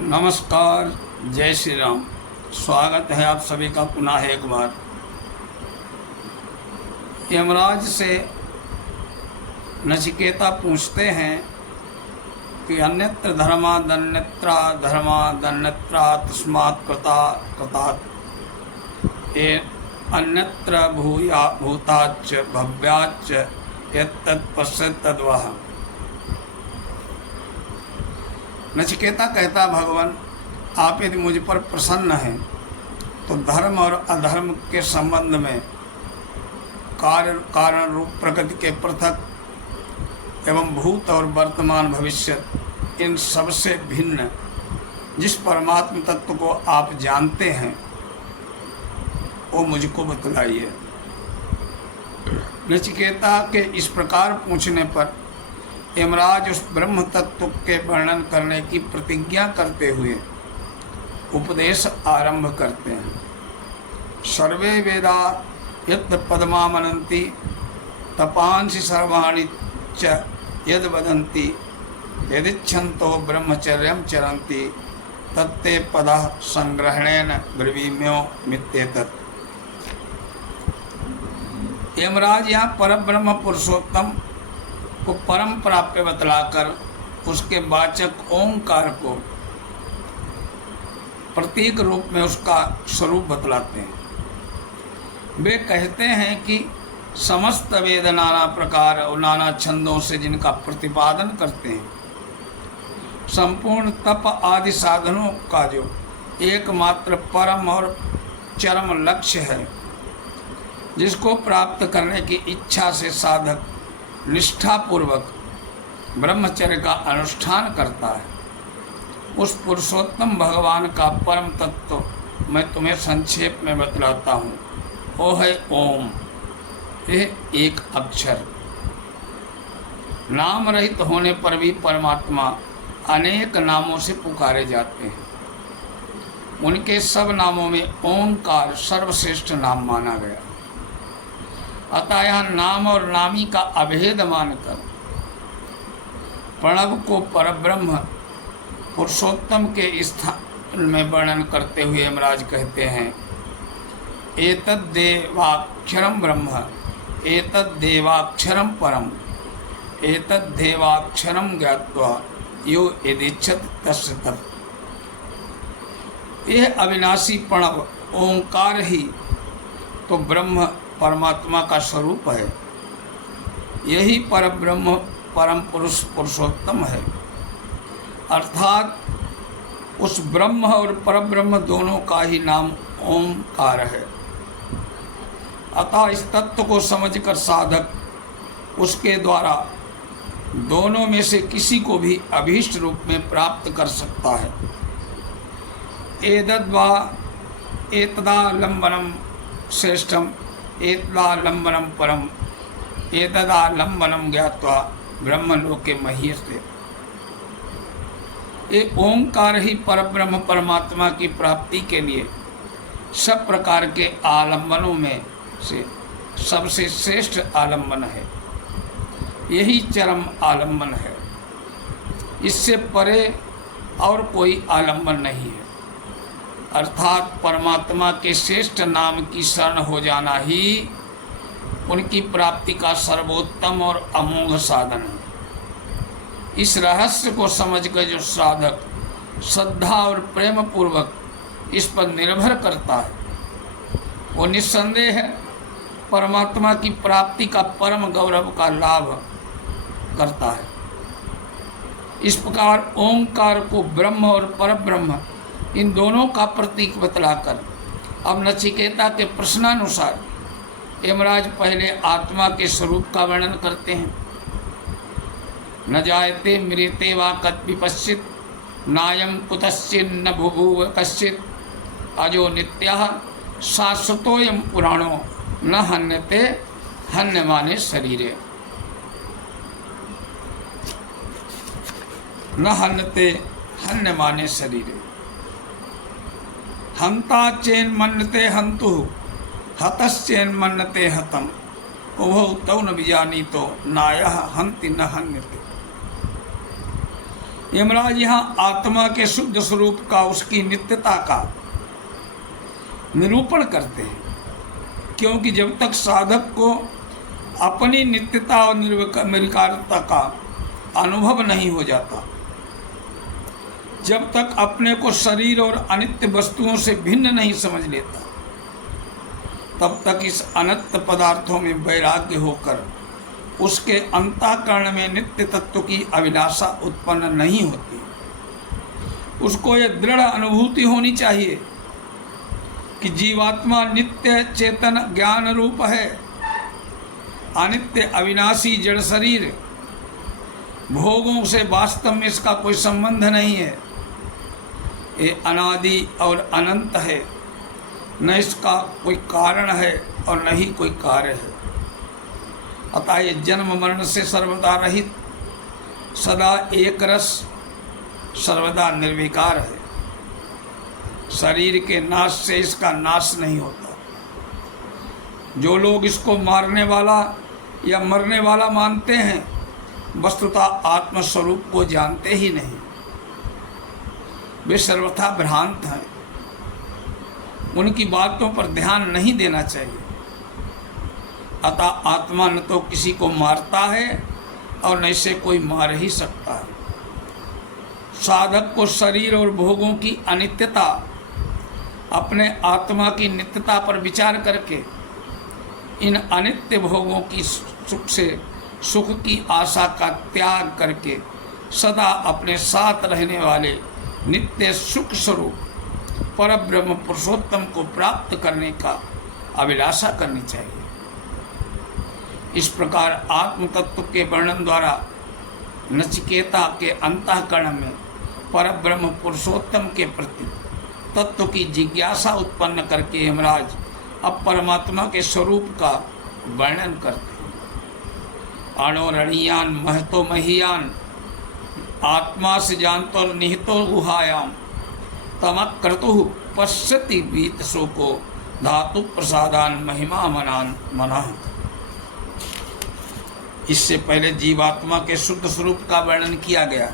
नमस्कार, जय श्री राम। स्वागत है आप सभी का पुनः एक बार। यमराज से नचिकेता पूछते हैं कि अन्यत्र धर्मादन्यत्रा धर्मादन्यत्रा तस्मात् कृता कृतात् ये अन्यत्र भूया भूताच्च भव्याच्च यत्तत् पश्यत् तद्वः। नचिकेता कहता, भगवान आप यदि मुझ पर प्रसन्न हैं तो धर्म और अधर्म के संबंध में कारण रूप प्रकृति के पृथक एवं भूत और वर्तमान भविष्य इन सबसे भिन्न जिस परमात्म तत्व को आप जानते हैं वो मुझको बतलाइए। नचिकेता के इस प्रकार पूछने पर यमराज उस ब्रह्म तत्व के वर्णन करने की प्रतिज्ञा करते हुए उपदेश आरंभ करते हैं। सर्वे वेदा यत् पदमामनन्ति तपांसि सर्वाणि च यद् वदन्ति यदिच्छन्तो ब्रह्मचर्यं चरन्ति तत्ते पदः संग्रहणेन ब्रवीम्यो मित्येतत्। यमराज यहाँ परब्रह्म पुरुषोत्तम को परम प्राप्य बतलाकर उसके वाचक ओंकार को प्रतीक रूप में उसका स्वरूप बतलाते हैं। वे कहते हैं कि समस्त वेद नाना प्रकार और नाना छंदों से जिनका प्रतिपादन करते हैं, संपूर्ण तप आदि साधनों का जो एकमात्र परम और चरम लक्ष्य है, जिसको प्राप्त करने की इच्छा से साधक निष्ठापूर्वक ब्रह्मचर्य का अनुष्ठान करता है, उस पुरुषोत्तम भगवान का परम तत्व मैं तुम्हें संक्षेप में बतलाता हूँ। वो है ओम। यह एक अक्षर, नाम रहित होने पर भी परमात्मा अनेक नामों से पुकारे जाते हैं। उनके सब नामों में ओंकार सर्वश्रेष्ठ नाम माना गया। अतः यह नाम और नामी का अभेद मानकर प्रणव को परब्रह्म पुरुषोत्तम के स्थान में वर्णन करते हुए यमराज कहते हैं, एतद्देवाक्षरं ब्रह्म एतद्देवाक्षरं परम एतद्देवाक्षरं ज्ञात्वा यो यदिच्छत् तस्य तत्। यह अविनाशी प्रणव ओंकार ही तो ब्रह्म परमात्मा का स्वरूप है। यही परब्रह्म परम पुरुष पुरुषोत्तम है। अर्थात उस ब्रह्म और परब्रह्म दोनों का ही नाम ओंकार है। अतः इस तत्व को समझकर साधक उसके द्वारा दोनों में से किसी को भी अभीष्ट रूप में प्राप्त कर सकता है। एतद्वा एतदालंबनम श्रेष्ठम एतदालंबनम परम एतदालंबनम ज्ञात्वा ब्रह्मलोके महीयते। ये ओंकार ही परब्रह्म परमात्मा की प्राप्ति के लिए सब प्रकार के आलंबनों में से सबसे श्रेष्ठ आलंबन है। यही चरम आलंबन है। इससे परे और कोई आलंबन नहीं है। अर्थात परमात्मा के श्रेष्ठ नाम की शरण हो जाना ही उनकी प्राप्ति का सर्वोत्तम और अमोघ साधन है। इस रहस्य को समझकर जो साधक श्रद्धा और प्रेम पूर्वक इस पर निर्भर करता है, वो निस्संदेह है परमात्मा की प्राप्ति का परम गौरव का लाभ करता है। इस प्रकार ओंकार को ब्रह्म और परब्रह्म इन दोनों का प्रतीक बतलाकर अब नचिकेता के प्रश्नानुसार यमराज पहले आत्मा के स्वरूप का वर्णन करते हैं। न जायते मृते वा कद्विपश्चित् नायं कुतश्चिन्न भुभुव कश्चित् अजो नित्यः शाश्वतोऽयं पुराणो न हन्यते हन्यमाने शरीरे। न हन्यते हन्यमाने शरीरे। हंता चेन मन्यते हंतु हतश्चेन मन्यते हतम उभौ तौ न विजानीतो नायः हन्ति न हन्यते। यमराज यहाँ आत्मा के शुद्ध स्वरूप का, उसकी नित्यता का निरूपण करते हैं, क्योंकि जब तक साधक को अपनी नित्यता और निर्विकारता का अनुभव नहीं हो जाता, जब तक अपने को शरीर और अनित्य वस्तुओं से भिन्न नहीं समझ लेता, तब तक इस अनित्य पदार्थों में वैराग्य होकर उसके अंतःकरण में नित्य तत्व की अभिलाषा उत्पन्न नहीं होती। उसको यह दृढ़ अनुभूति होनी चाहिए कि जीवात्मा नित्य चेतन ज्ञान रूप है, अनित्य अविनाशी जड़ शरीर, भोगों से वास्तव में इसका कोई संबंध नहीं है। ये अनादि और अनंत है, न इसका कोई कारण है और न ही कोई कार्य है। अतः ये जन्म मरण से सर्वदा रहित, सदा एक रस, सर्वदा निर्विकार है। शरीर के नाश से इसका नाश नहीं होता। जो लोग इसको मारने वाला या मरने वाला मानते हैं, वस्तुतः आत्मस्वरूप को जानते ही नहीं, वे सर्वथा भ्रांत हैं। उनकी बातों पर ध्यान नहीं देना चाहिए। अतः आत्मा न तो किसी को मारता है और न इसे कोई मार ही सकता है। साधक को शरीर और भोगों की अनित्यता, अपने आत्मा की नित्यता पर विचार करके इन अनित्य भोगों की सुख की आशा का त्याग करके सदा अपने साथ रहने वाले नित्य सुख स्वरूप परब्रह्म पुरुषोत्तम को प्राप्त करने का अभिलाषा करनी चाहिए। इस प्रकार आत्म तत्व के वर्णन द्वारा नचिकेता के अंतःकरण में परब्रह्म पुरुषोत्तम के प्रति तत्व की जिज्ञासा उत्पन्न करके यमराज अब परमात्मा के स्वरूप का वर्णन करते हैं। अणोरणीयान महतो महीयान आत्मा से जानतो निहितो गुहायाम तमक क्रतु पश्यति बीत शोको धातु प्रसादान महिमा मनान मना। इससे पहले जीवात्मा के शुद्ध स्वरूप का वर्णन किया गया,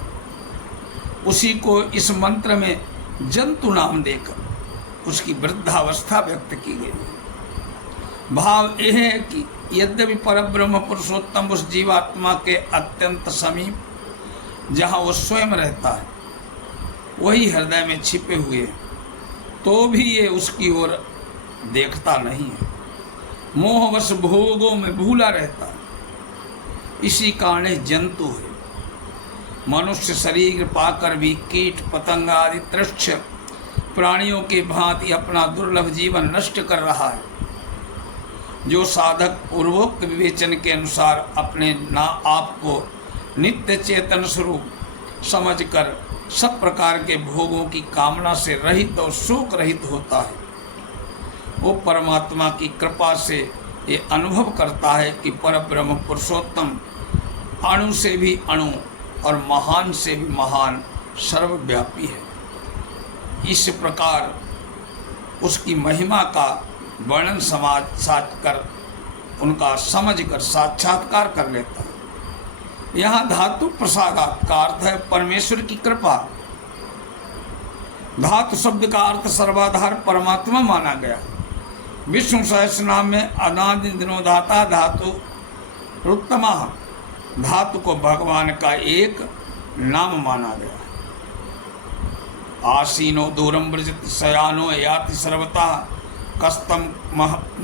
उसी को इस मंत्र में जंतु नाम देकर उसकी वृद्धावस्था व्यक्त की गई। भाव यह है कि यद्यपि परब्रह्म पुरुषोत्तम उस जीवात्मा के अत्यंत समीप, जहाँ वो स्वयं रहता है, वही हृदय में छिपे हुए, तो भी ये उसकी ओर देखता नहीं है। मोहवश भोगों में भूला रहता है, इसी कारण जंतु है। मनुष्य शरीर पाकर भी कीट पतंग आदि तृक्ष प्राणियों के भांति अपना दुर्लभ जीवन नष्ट कर रहा है। जो साधक पूर्वोक्त विवेचन के अनुसार अपने ना आप को नित्य चेतन स्वरूप समझकर सब प्रकार के भोगों की कामना से रहित और शोक रहित होता है, वो परमात्मा की कृपा से ये अनुभव करता है कि परब्रह्म पुरुषोत्तम अणु से भी अणु और महान से भी महान सर्वव्यापी है। इस प्रकार उसकी महिमा का वर्णन साथ कर उनका समझकर साक्षात्कार कर लेता है। यहाँ धातु प्रसादात का अर्थ है परमेश्वर की कृपा। धातु शब्द का अर्थ सर्वाधार परमात्मा माना गया। विष्णु सहस्र नाम में अनादि दिनोदाता धातु रुत्तमा, धातु को भगवान का एक नाम माना गया। आसीनो दूरम व्रजत शयानो याति सर्वता कस्तम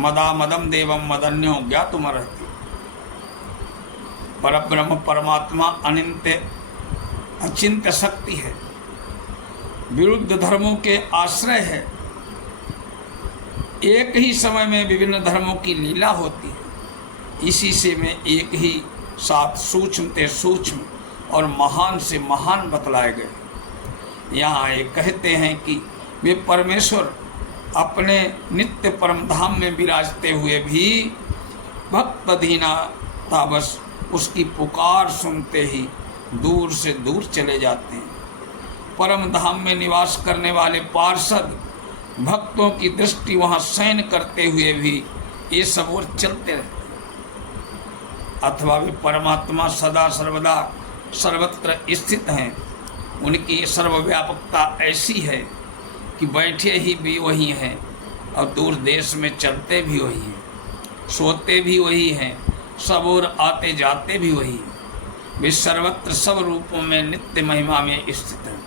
मदा मदम देवम मदन्यो ज्ञातुमर्हति। परब्रह्म परमात्मा अनंत अचिंत्य शक्ति है, विरुद्ध धर्मों के आश्रय है। एक ही समय में विभिन्न धर्मों की लीला होती है। इसी से में एक ही साथ सूक्ष्म ते सूक्ष्म और महान से महान बतलाए गए। यहाँ ये कहते हैं कि वे परमेश्वर अपने नित्य परम धाम में विराजते हुए भी भक्त अधीनतावश उसकी पुकार सुनते ही दूर से दूर चले जाते हैं। परम धाम में निवास करने वाले पार्षद भक्तों की दृष्टि वहाँ शयन करते हुए भी ये सब और चलते रहते हैं। अथवा वे परमात्मा सदा सर्वदा सर्वत्र स्थित हैं उनकी सर्वव्यापकता ऐसी है कि बैठे ही भी वही हैं और दूर देश में चलते भी वही हैं, सोते भी वही हैं, सब और आते जाते भी वही हैं। वे सर्वत्र सब रूपों में नित्य महिमा में स्थित हैं।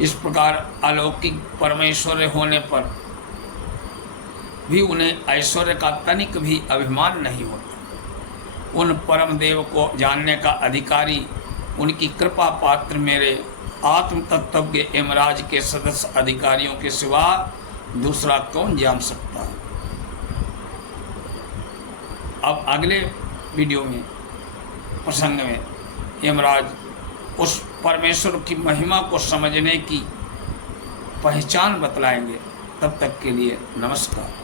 इस प्रकार अलौकिक परमेश्वर होने पर भी उन्हें ऐश्वर्य का तनिक भी अभिमान नहीं होता। उन परम देव को जानने का अधिकारी उनकी कृपा पात्र मेरे आत्म तत्वज्ञ यमराज के सदस्य अधिकारियों के सिवा दूसरा कौन जान सकता है। अब अगले वीडियो में प्रसंग में यमराज उस परमेश्वर की महिमा को समझने की पहचान बतलाएंगे। तब तक के लिए नमस्कार।